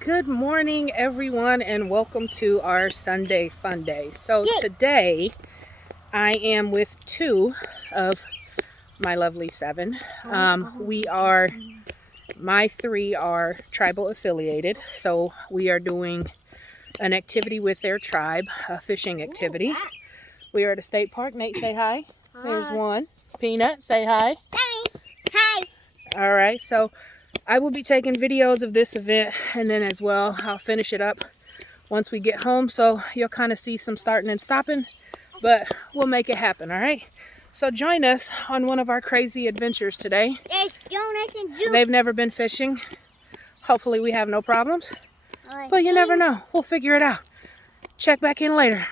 Good morning, everyone, and welcome to our Sunday Funday. So today I am with two of my lovely seven. My three are tribal affiliated, so we are doing an activity with their tribe, a fishing activity. We are at a state park. Nate, say hi. There's one. Peanut, say hi. Hi. All right, so I will be taking videos of this event, and then as well I'll finish it up once we get home, so you'll kind of see some starting and stopping, but we'll make it happen. All right, so join us on one of our crazy adventures today. There's donuts and juice. They've never been fishing. Hopefully we have no problems, but you never know. We'll figure it out. Check back in later.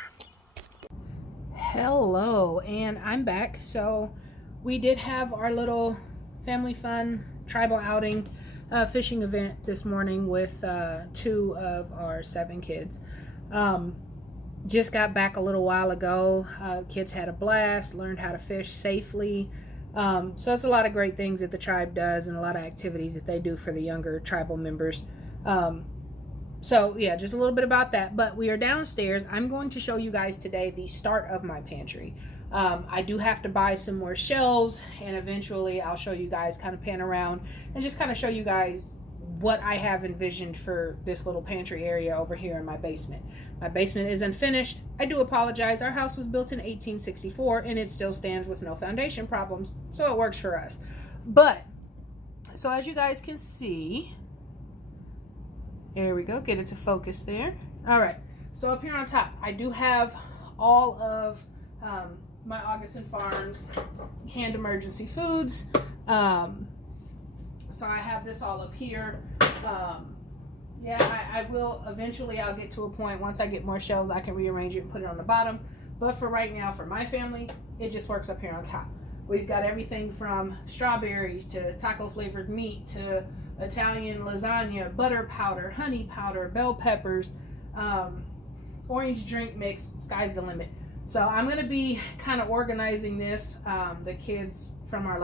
Hello, and I'm back. So we did have our little family fun tribal outing fishing event this morning with two of our seven kids. Just got back a little while ago. Kids had a blast, learned how to fish safely. So it's a lot of great things that the tribe does and a lot of activities that they do for the younger tribal members. So yeah, just a little bit about that. But we are downstairs. I'm going to show you guys today the start of my pantry. I do have to buy some more shelves, and eventually I'll show you guys, kind of pan around and just kind of show you guys what I have envisioned for this little pantry area over here in my basement. My basement isn't finished. I do apologize. Our house was built in 1864 and it still stands with no foundation problems, so it works for us. But so as you guys can see, there we go, get it to focus there. All right, so up here on top I do have all of my Augustin Farms canned emergency foods. So I have this all up here. I will eventually, I'll get to a point once I get more shelves I can rearrange it and put it on the bottom, but for right now, for my family, it just works up here on top. We've got everything from strawberries to taco flavored meat to Italian lasagna, butter powder, honey powder, bell peppers, orange drink mix. Sky's the limit. So I'm going to be kind of organizing this. The kids from our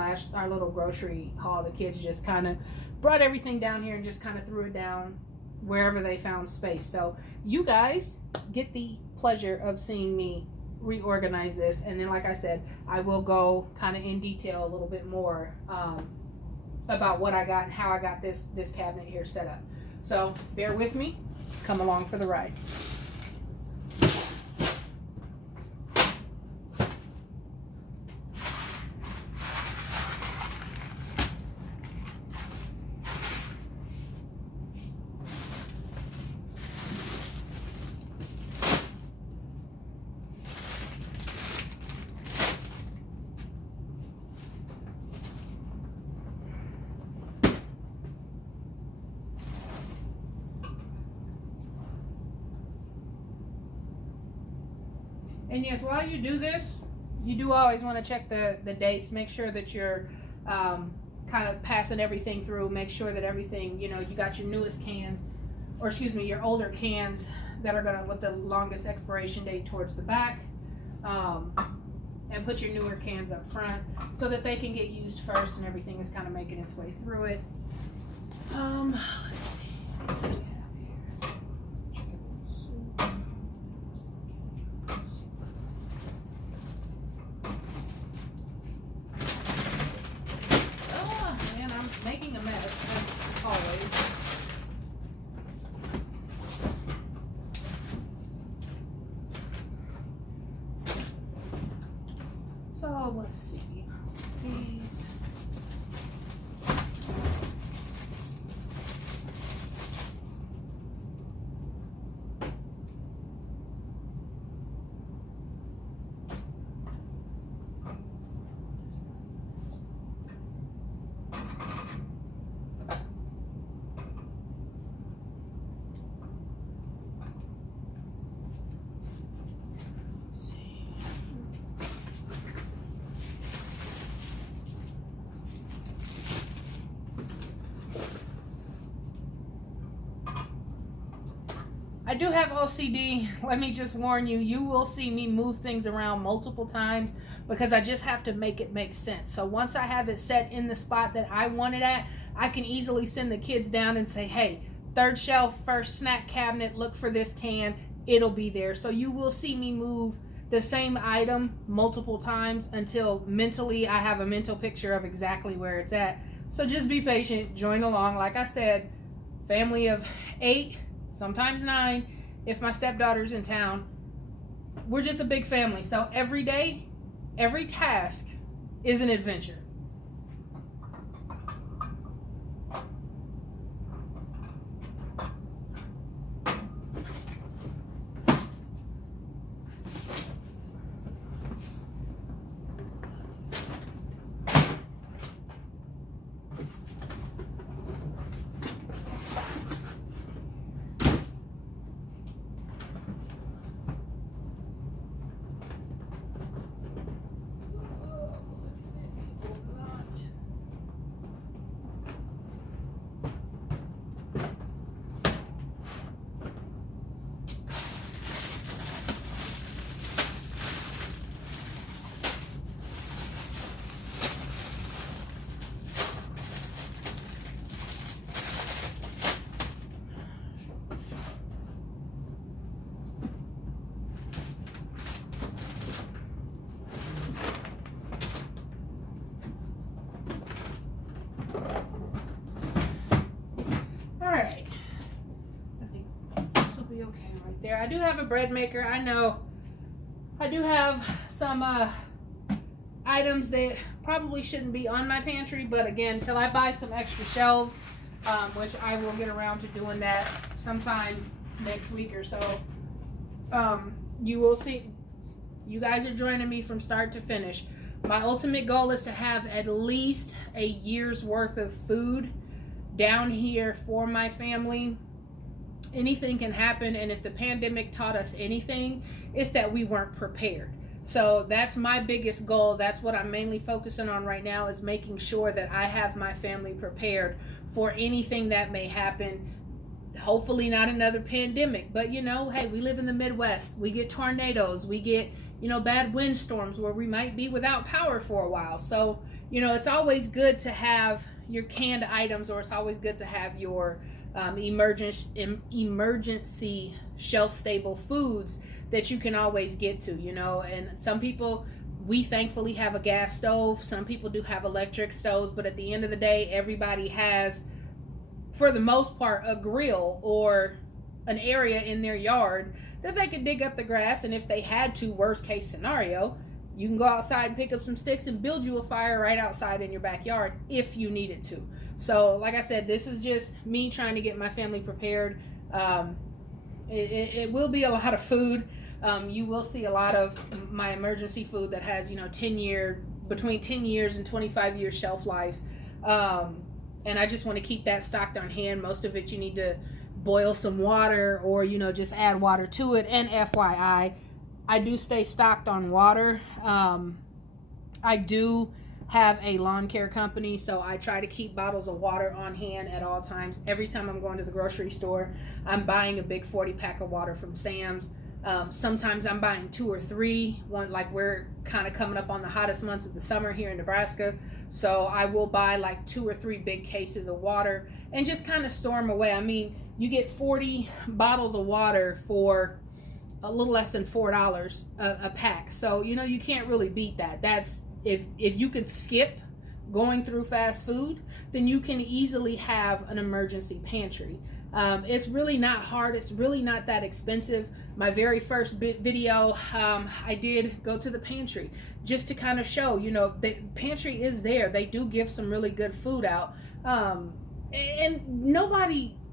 little grocery haul, the kids just kind of brought everything down here and just kind of threw it down wherever they found space. So you guys get the pleasure of seeing me reorganize this. And then, like I said, I will go kind of in detail a little bit more about what I got and how I got this cabinet here set up. So bear with me. Come along for the ride. And yes, while you do this, you do always want to check the dates. Make sure that you're kind of passing everything through. Make sure that everything, you got your newest cans, or excuse me, your older cans that are going to, with the longest expiration date towards the back. And put your newer cans up front so that they can get used first and everything is kind of making its way through it. Let's see. Making a mess, as always. So let's see. These. I do have OCD. Let me just warn you, you will see me move things around multiple times because I just have to make it make sense. So once I have it set in the spot that I want it at, I can easily send the kids down and say, hey, third shelf, first snack cabinet, look for this can, it'll be there. So you will see me move the same item multiple times until mentally I have a mental picture of exactly where it's at. So just be patient, join along. Like I said, family of 8, sometimes 9, if my stepdaughter's in town. We're just a big family. So every day, every task is an adventure. Alright, I think this will be okay right there. I do have a bread maker. I know I do have some items that probably shouldn't be on my pantry, but again, till I buy some extra shelves, which I will get around to doing that sometime next week or so, you will see. You guys are joining me from start to finish. My ultimate goal is to have at least a year's worth of food down here for my family. Anything can happen, and if the pandemic taught us anything, it's that we weren't prepared. So that's my biggest goal. That's what I'm mainly focusing on right now, is making sure that I have my family prepared for anything that may happen. Hopefully not another pandemic, but hey, we live in the Midwest. We get tornadoes, we get bad windstorms where we might be without power for a while. So it's always good to have your canned items, or it's always good to have your emergency shelf-stable foods that you can always get to. And some people, we thankfully have a gas stove. Some people do have electric stoves, but at the end of the day, everybody has, for the most part, a grill or an area in their yard that they could dig up the grass, and if they had to, worst case scenario, you can go outside and pick up some sticks and build you a fire right outside in your backyard if you needed to. So like I said, this is just me trying to get my family prepared. It will be a lot of food. You will see a lot of my emergency food that has between 10 years and 25 years shelf lives. And I just want to keep that stocked on hand. Most of it you need to boil some water, or just add water to it. And FYI, I do stay stocked on water. I do have a lawn care company, so I try to keep bottles of water on hand at all times. Every time I'm going to the grocery store, I'm buying a big 40-pack of water from Sam's. Sometimes I'm buying 2 or 3. One, like, we're kind of coming up on the hottest months of the summer here in Nebraska, so I will buy like 2 or 3 big cases of water and just kind of store them away. I mean, you get 40 bottles of water for a little less than $4 a pack. So you can't really beat that. That's if you can skip going through fast food, then you can easily have an emergency pantry. It's really not hard. It's really not that expensive. My very first video, I did go to the pantry just to kind of show, the pantry is there. They do give some really good food out. And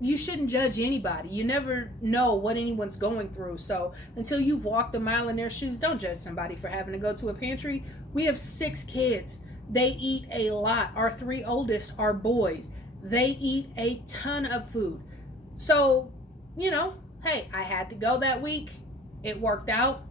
you shouldn't judge anybody. You never know what anyone's going through. So until you've walked a mile in their shoes, don't judge somebody for having to go to a pantry. We have 6 kids. They eat a lot. Our 3 oldest are boys. They eat a ton of food. So, hey, I had to go that week. It worked out.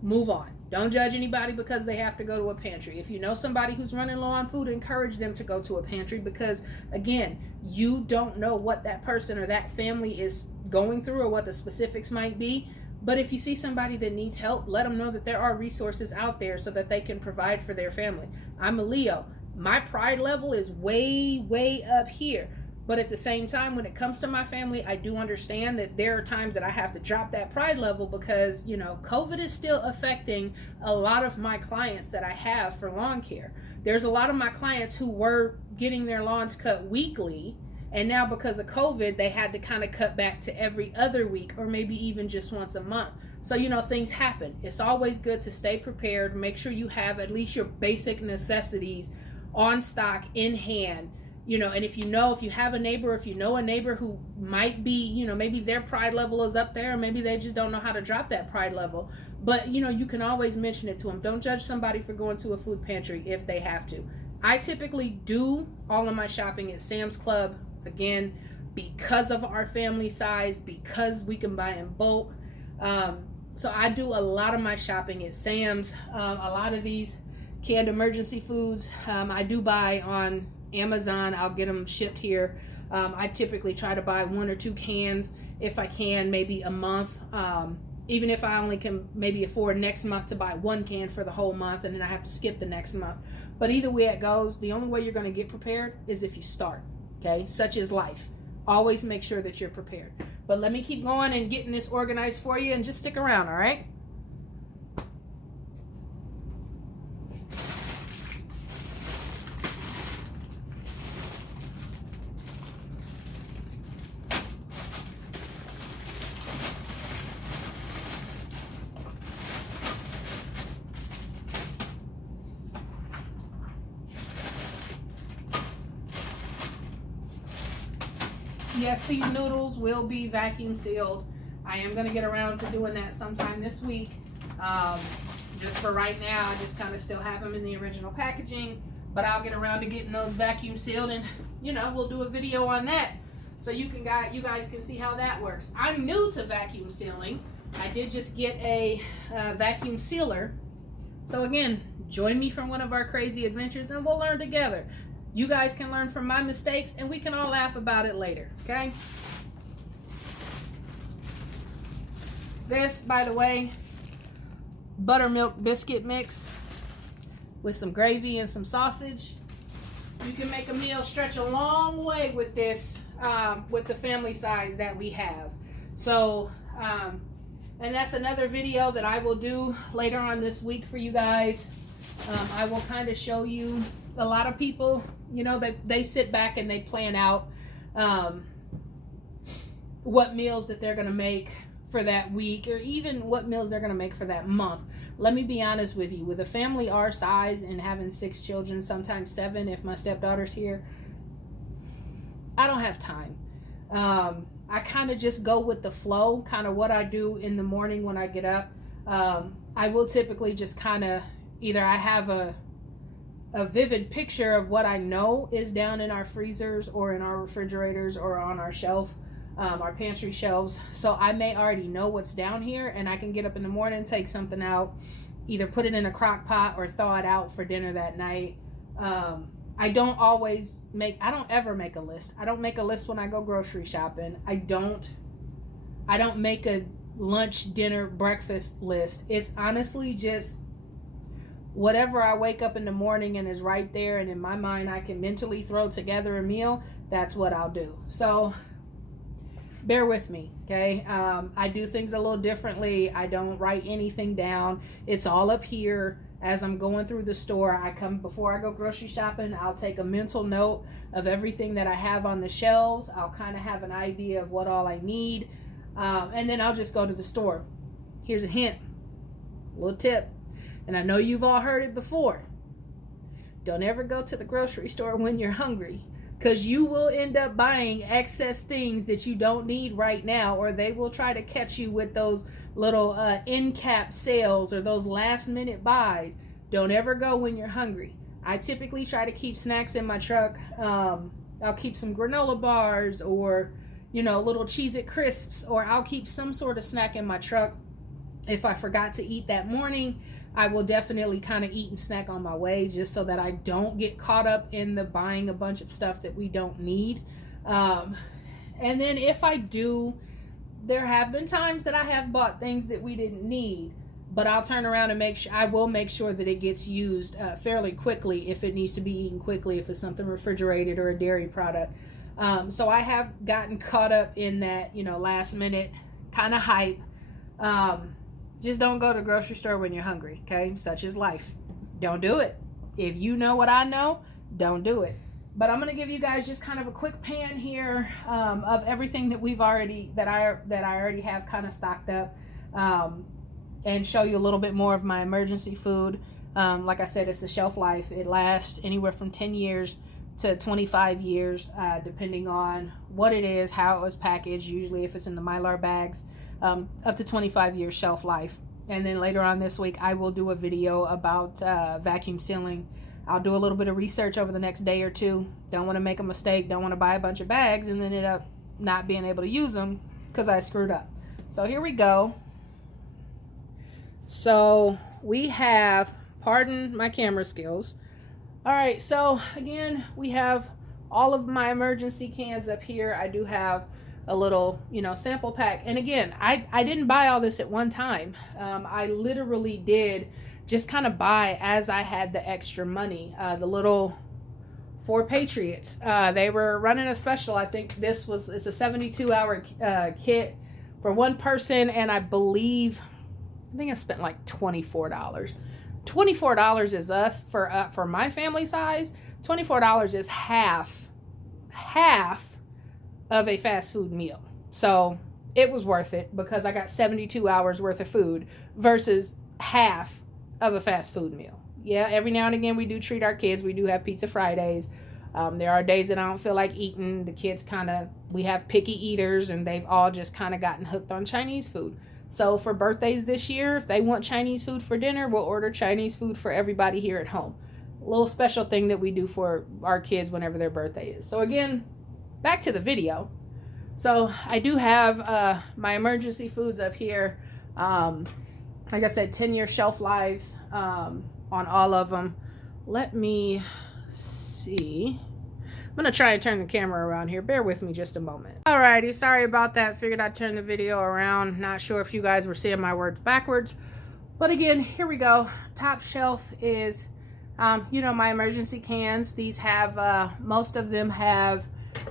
Move on. Don't judge anybody because they have to go to a pantry. If you know somebody who's running low on food, encourage them to go to a pantry, because, again, you don't know what that person or that family is going through or what the specifics might be. But if you see somebody that needs help, let them know that there are resources out there so that they can provide for their family. I'm a Leo. My pride level is way, way up here. But at the same time, when it comes to my family, I do understand that there are times that I have to drop that pride level because, COVID is still affecting a lot of my clients that I have for lawn care. There's a lot of my clients who were getting their lawns cut weekly, and now because of COVID, they had to kind of cut back to every other week or maybe even just once a month. So, things happen. It's always good to stay prepared. Make sure you have at least your basic necessities on stock in hand. And if you have a neighbor, if you know a neighbor who might be, maybe their pride level is up there, or maybe they just don't know how to drop that pride level. But, you can always mention it to them. Don't judge somebody for going to a food pantry if they have to. I typically do all of my shopping at Sam's Club, again, because of our family size, because we can buy in bulk. So I do a lot of my shopping at Sam's. A lot of these canned emergency foods, I do buy on Amazon. I'll get them shipped here. I typically try to buy 1 or 2 cans if I can, maybe a month. Even if I only can maybe afford next month to buy 1 can for the whole month, and then I have to skip the next month. But either way it goes, the only way you're going to get prepared is if you start. Okay, such is life. Always make sure that you're prepared. But let me keep going and getting this organized for you, and just stick around, all right? Yes, these noodles will be vacuum sealed. I am going to get around to doing that sometime this week. Just for right now, I just kind of still have them in the original packaging, but I'll get around to getting those vacuum sealed, and we'll do a video on that so you guys can see how that works. I'm new to vacuum sealing. I did just get a vacuum sealer. So again, join me for one of our crazy adventures and we'll learn together. You guys can learn from my mistakes and we can all laugh about it later, okay? This, by the way, buttermilk biscuit mix with some gravy and some sausage. You can make a meal stretch a long way with this, with the family size that we have. So, and that's another video that I will do later on this week for you guys. I will kind of show you, a lot of people, they sit back and they plan out what meals that they're going to make for that week, or even what meals they're going to make for that month. Let me be honest with you, with a family our size and having 6 children, sometimes 7 if my stepdaughter's here, I don't have time. I kind of just go with the flow, kind of what I do in the morning when I get up. I will typically just kind of, either I have a vivid picture of what I know is down in our freezers or in our refrigerators or on our shelf, our pantry shelves. So I may already know what's down here, and I can get up in the morning, take something out, either put it in a crock pot or thaw it out for dinner that night. I don't ever make a list. I don't make a list when I go grocery shopping. I don't make a lunch, dinner, breakfast list. It's honestly just whatever I wake up in the morning and is right there, and in my mind I can mentally throw together a meal, that's what I'll do. So bear with me, okay? I do things a little differently. I don't write anything down. It's all up here as I'm going through the store. Before I go grocery shopping, I'll take a mental note of everything that I have on the shelves. I'll kind of have an idea of what all I need, and then I'll just go to the store. Here's a hint, a little tip. And I know you've all heard it before. Don't ever go to the grocery store when you're hungry, because you will end up buying excess things that you don't need right now, or they will try to catch you with those little end cap sales or those last minute buys. Don't ever go when you're hungry. I typically try to keep snacks in my truck. I'll keep some granola bars or, little Cheez-It crisps, or I'll keep some sort of snack in my truck. If I forgot to eat that morning, I will definitely kind of eat and snack on my way, just so that I don't get caught up in the buying a bunch of stuff that we don't need. And then if I do, there have been times that I have bought things that we didn't need, but I'll turn around and I will make sure that it gets used fairly quickly if it needs to be eaten quickly, if it's something refrigerated or a dairy product. So I have gotten caught up in that, last minute kind of hype. Just don't go to the grocery store when you're hungry, okay? Such is life. Don't do it. If you know what I know, don't do it. But I'm gonna give you guys just kind of a quick pan here of everything that I already have kind of stocked up, and show you a little bit more of my emergency food. Like I said, it's the shelf life. It lasts anywhere from 10 years to 25 years, depending on what it is, how it was packaged. Usually, if it's in the Mylar bags, up to 25 years shelf life. And then later on this week, I will do a video about vacuum sealing. I'll do a little bit of research over the next day or two. Don't want to make a mistake. Don't want to buy a bunch of bags and then end up not being able to use them because I screwed up. So here we go. So we have, pardon my camera skills. All right, so again, we have all of my emergency cans up here. I do have a little, sample pack. And again, I didn't buy all this at one time. I literally did just kind of buy as I had the extra money. The little 4 Patriots, they were running a special. I think it's a 72-hour kit for one person, and I think I spent like $24. $24 is us for my family size. $24 is half of a fast food meal. So it was worth it because I got 72 hours worth of food versus half of a fast food meal. Yeah, every now and again we do treat our kids. We do have Pizza Fridays. There are days that I don't feel like eating. The kids we have picky eaters, and they've all just kind of gotten hooked on Chinese food. So for birthdays this year, if they want Chinese food for dinner, we'll order Chinese food for everybody here at home. A little special thing that we do for our kids whenever their birthday is. So again, back to the video. So I do have my emergency foods up here. Like I said, 10-year shelf lives on all of them. Let me see. I'm going to try and turn the camera around here. Bear with me just a moment. Alrighty, sorry about that. Figured I'd turn the video around. Not sure if you guys were seeing my words backwards. But again, here we go. Top shelf is, my emergency cans. These have, most of them have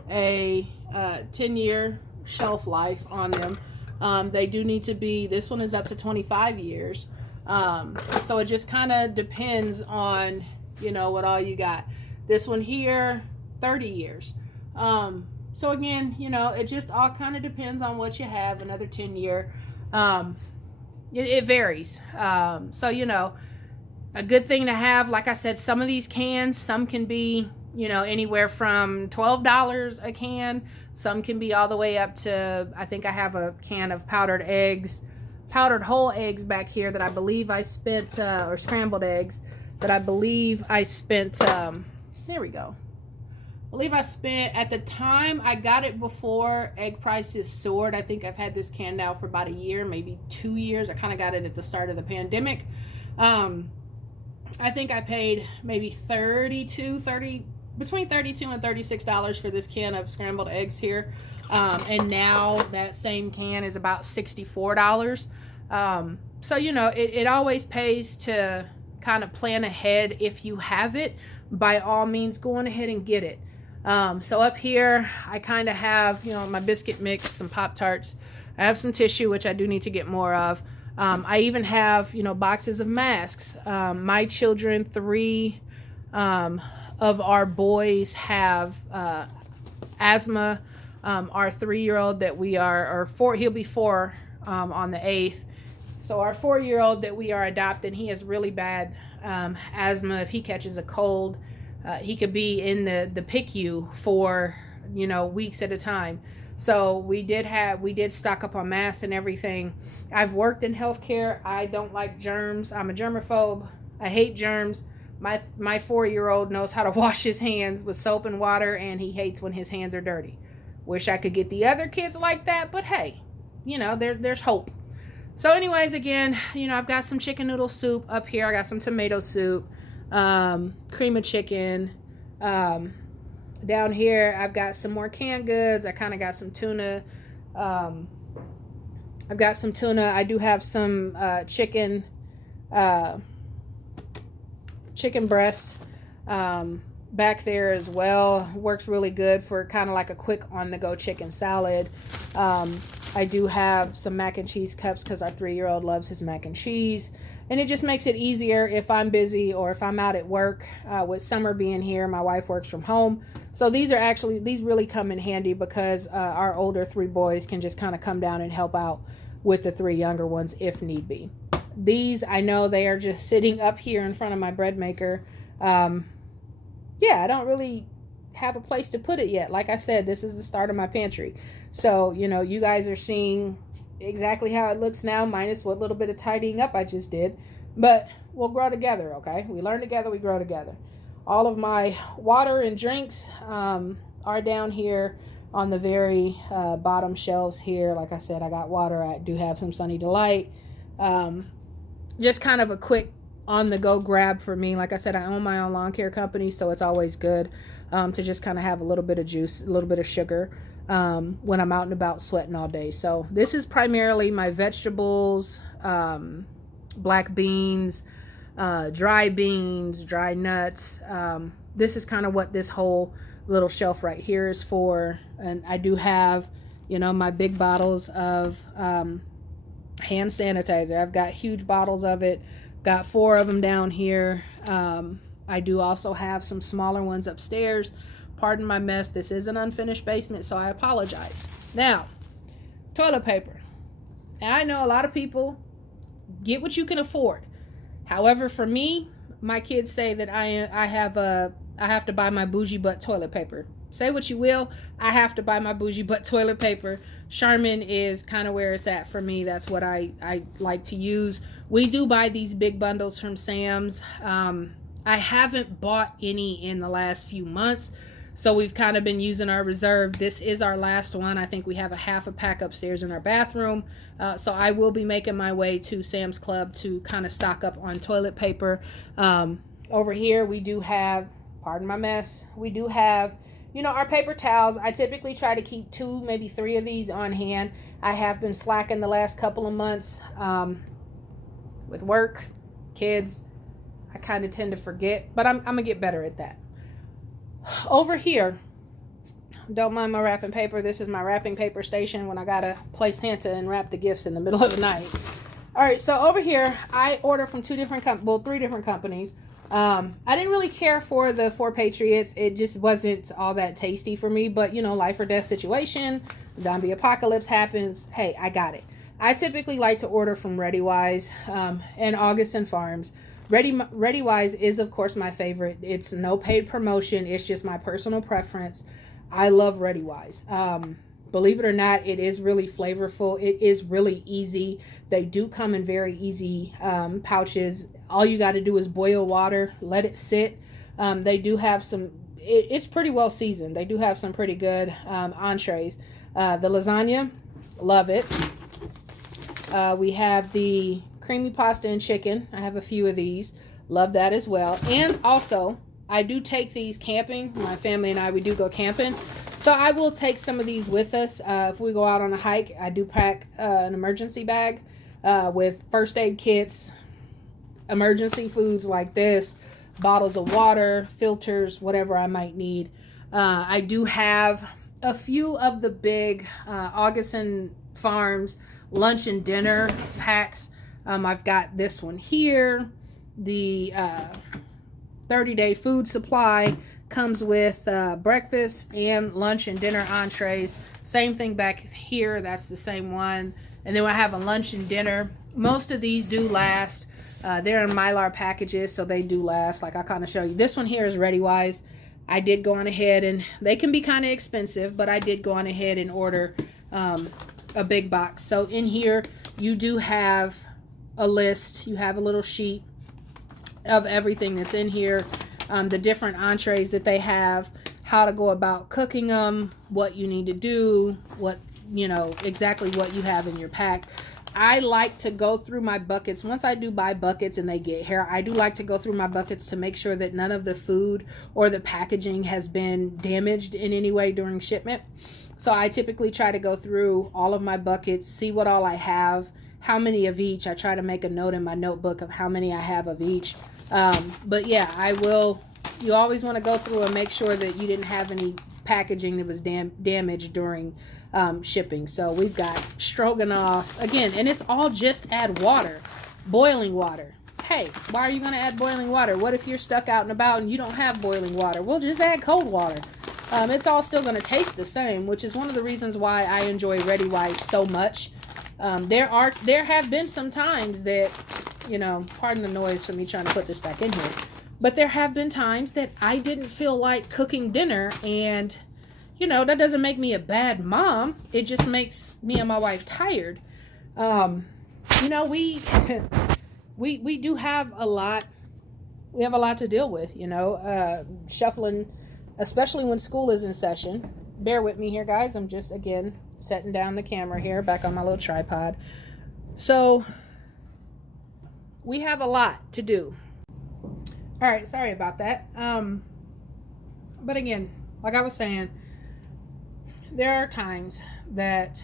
a 10-year shelf life on them. They do need to be, this one is up to 25 years. So it just kind of depends on, what all you got. This one here, 30 years. So again, it just all kind of depends on what you have. Another 10-year. It varies. So, a good thing to have, like I said, some of these cans, some can be, anywhere from $12 a can. Some can be all the way up to, I think I have a can of powdered whole eggs back here that I believe I spent, or scrambled eggs, that I believe I spent, there we go. I believe I spent, at the time I got it before egg prices soared. I think I've had this can now for about a year, maybe 2 years. I kind of got it at the start of the pandemic. I think I paid maybe between $32 and $36 for this can of scrambled eggs here. And now that same can is about $64. So, it always pays to kind of plan ahead. If you have it, by all means, go on ahead and get it. So up here, I kind of have, my biscuit mix, some Pop-Tarts. I have some tissue, which I do need to get more of. I even have, boxes of masks. My children, 3 of our boys have asthma. Our 3-year-old that we are, or 4, he'll be 4 on the 8th. So our 4-year-old that we are adopting, he has really bad asthma. If he catches a cold, he could be in the PICU for, weeks at a time. So we did stock up on masks and everything. I've worked in healthcare. I don't like germs. I'm a germaphobe. I hate germs. My 4-year-old knows how to wash his hands with soap and water, and he hates when his hands are dirty. Wish I could get the other kids like that, but hey, there's hope. So anyways, again, I've got some chicken noodle soup up here. I got some tomato soup, cream of chicken. Down here, I've got some more canned goods. I kind of got some tuna. I've got some tuna. I do have some chicken breast. back there as well. Works really good for kind of like a quick on-the-go chicken salad. I do have some mac and cheese cups because our 3-year-old loves his mac and cheese. And it just makes it easier if I'm busy or if I'm out at work. With summer being here, my wife works from home. So these really come in handy because our older 3 boys can just kind of come down and help out with the 3 younger ones if need be. These, I know they are just sitting up here in front of my bread maker. Yeah, I don't really have a place to put it yet. Like I said, this is the start of my pantry. So, you know, you guys are seeing exactly how it looks now, minus what little bit of tidying up I just did. But we'll grow together, okay? We learn together, we grow together. All of my water and drinks are down here on the very bottom shelves here. Like I said, I got water. I do have some Sunny Delight. Just kind of a quick on-the-go grab for me. Like I said, I own my own lawn care company, so it's always good to just kind of have a little bit of juice, a little bit of sugar when I'm out and about sweating all day. So this is primarily my vegetables, black beans, dry beans, dry nuts. This is kind of what this whole little shelf right here is for. And I do have, you know, my big bottles of hand sanitizer. I've got huge bottles of it. Got 4 of them down here. I do also have some smaller ones upstairs. Pardon my mess. This is an unfinished basement, so I apologize. Now, toilet paper. Now, I know a lot of people get what you can afford. However, for me, my kids say that I have to buy my bougie butt toilet paper. Say what you will, I have to buy my bougie butt toilet paper. Charmin is kind of where it's at for me. That's what I like to use. We do buy these big bundles from Sam's. I haven't bought any in the last few months, so we've kind of been using our reserve. This is our last one. I think we have a half a pack upstairs in our bathroom. So I will be making my way to Sam's Club to kind of stock up on toilet paper. Over here we do have, pardon my mess, we do have, you know, our paper towels. I typically try to keep 2, maybe 3 of these on hand. I have been slacking the last couple of months with work, kids. I kind of tend to forget, but I'm going to get better at that. Over here, don't mind my wrapping paper. This is my wrapping paper station when I got to play Santa and wrap the gifts in the middle of the night. All right, so over here, I order from 3 different companies. I didn't really care for the 4 Patriots. It just wasn't all that tasty for me, but you know, life or death situation, zombie apocalypse happens. Hey, I got it. I typically like to order from ReadyWise and August and Farms. ReadyWise is, of course, my favorite. It's no paid promotion. It's just my personal preference. I love ReadyWise. Believe it or not, it is really flavorful. It is really easy. They do come in very easy pouches. All you got to do is boil water, let it sit. They do have some, it's pretty well seasoned. They do have some pretty good entrees. The lasagna, love it. We have the creamy pasta and chicken. I have a few of these. Love that as well. And also, I do take these camping. My family and I, we do go camping. So I will take some of these with us. If we go out on a hike, I do pack an emergency bag with first aid kits, emergency foods like this, bottles of water, filters, whatever I might need. I do have a few of the big August and Farms lunch and dinner packs. I've got this one here. The 30-day food supply comes with breakfast and lunch and dinner entrees. Same thing back here. That's the same one. And then I have a lunch and dinner. Most of these do last. They're in Mylar packages, so they do last. Like I kind of show you. This one here is ReadyWise. I did go on ahead, and they can be kind of expensive, but I did go on ahead and order a big box. So in here, you do have a list. You have a little sheet of everything that's in here, the different entrees that they have, how to go about cooking them, what you need to do, what, you know, exactly what you have in your pack. I like to go through my buckets. Once I do buy buckets and they get here, I do like to go through my buckets to make sure that none of the food or the packaging has been damaged in any way during shipment. So I typically try to go through all of my buckets, see what all I have, how many of each. I try to make a note in my notebook of how many I have of each. But yeah, I will You always want to go through and make sure that you didn't have any packaging that was damaged during shipping. So we've got stroganoff again, and it's all just add water, boiling water. Hey, why are you going to add boiling water? What if you're stuck out and about and you don't have boiling water? Well, just add cold water. It's all still going to taste the same, which is one of the reasons why I enjoy Ready Wise so much. There have been some times that, pardon the noise for me trying to put this back in here, but there have been times that I didn't feel like cooking dinner, and that doesn't make me a bad mom. It just makes me and my wife tired. We do have a lot. We have a lot to deal with, shuffling, especially when school is in session. Bear with me here, guys. I'm just, again, setting down the camera here, back on my little tripod. So, we have a lot to do. All right, sorry about that. But again, like I was saying, there are times that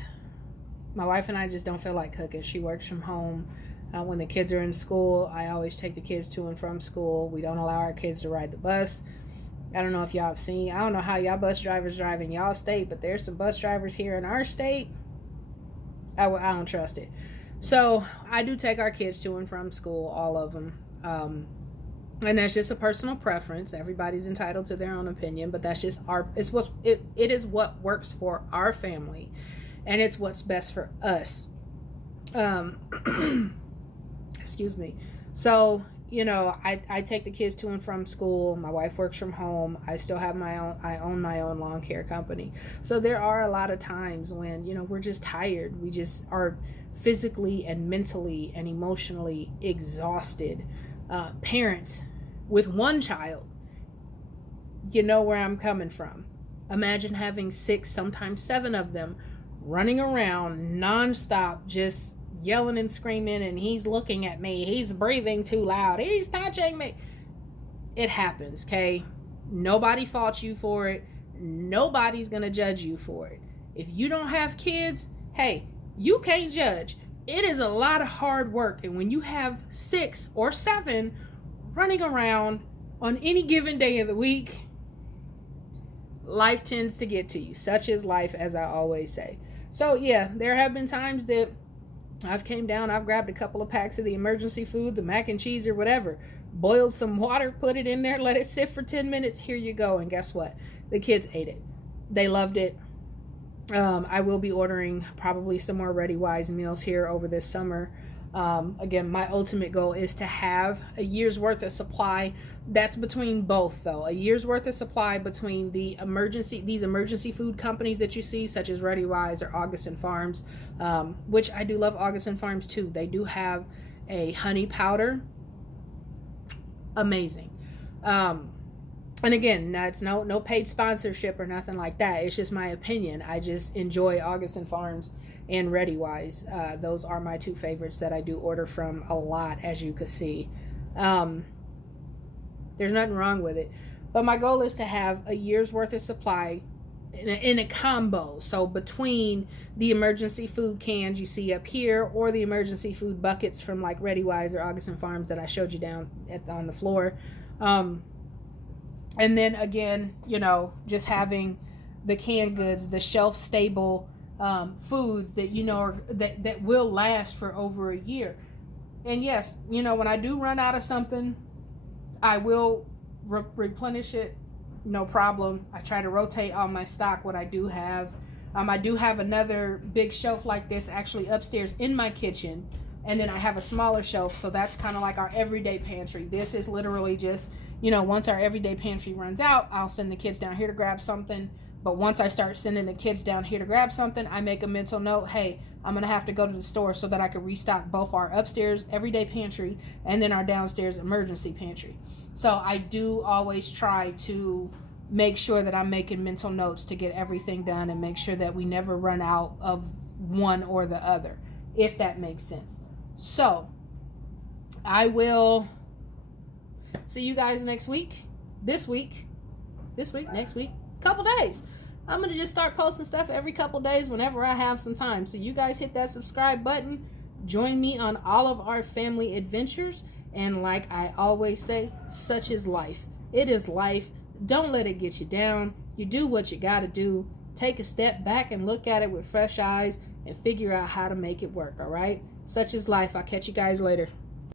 my wife and I just don't feel like cooking. She works from home. When the kids are in school, I always take the kids to and from school. We don't allow our kids to ride the bus. I don't know if y'all have seen, I don't know how y'all bus drivers drive in y'all state, but there's some bus drivers here in our state. I don't trust it. So I do take our kids to and from school, all of them. And that's just a personal preference. Everybody's entitled to their own opinion, but that's just it is what works for our family, and it's what's best for us. Excuse me. So, I take the kids to and from school. My wife works from home. I still have I own my own lawn care company. So there are a lot of times when, we're just tired. We just are physically and mentally and emotionally exhausted. Parents with one child, where I'm coming from. Imagine having 6, sometimes 7 of them running around nonstop, just yelling and screaming, and he's looking at me, he's breathing too loud, he's touching me. It happens, okay? Nobody faults you for it. Nobody's gonna judge you for it. If you don't have kids, hey, you can't judge. It is a lot of hard work, and when you have 6 or 7 running around on any given day of the week, life tends to get to you. Such is life, as I always say. So yeah, there have been times that I've came down, I've grabbed a couple of packs of the emergency food, the mac and cheese or whatever, boiled some water, put it in there, let it sit for 10 minutes, here you go. And guess what? The kids ate it. They loved it. I will be ordering probably some more Ready Wise meals here over this summer. Again, my ultimate goal is to have a year's worth of supply. That's between both, though. A year's worth of supply between these emergency food companies that you see, such as Ready Wise or Augustin Farms, which I do love Augustin Farms too. They do have a honey powder. Amazing. And again, it's no paid sponsorship or nothing like that. It's just my opinion. I just enjoy Augustin Farms and Ready Wise. Those are my 2 favorites that I do order from a lot, as you can see. There's nothing wrong with it. But my goal is to have a year's worth of supply in a combo. So between the emergency food cans you see up here, or the emergency food buckets from like Ready Wise or Augustin Farms that I showed you down on the floor. And then again, just having the canned goods, the shelf stable foods that that will last for over a year. And yes, when I do run out of something, I will replenish it, no problem. I try to rotate all my stock, what I do have. I do have another big shelf like this actually upstairs in my kitchen, and then I have a smaller shelf, so that's kind of like our everyday pantry. This is literally just, once our everyday pantry runs out, I'll send the kids down here to grab something. But once I start sending the kids down here to grab something, I make a mental note, hey, I'm going to have to go to the store so that I can restock both our upstairs everyday pantry and then our downstairs emergency pantry. So I do always try to make sure that I'm making mental notes to get everything done and make sure that we never run out of one or the other, if that makes sense. So I will see you guys next week, next week, couple days. I'm going to just start posting stuff every couple days whenever I have some time. So you guys hit that subscribe button. Join me on all of our family adventures. And like I always say, such is life. It is life. Don't let it get you down. You do what you got to do. Take a step back and look at it with fresh eyes and figure out how to make it work, all right? Such is life. I'll catch you guys later.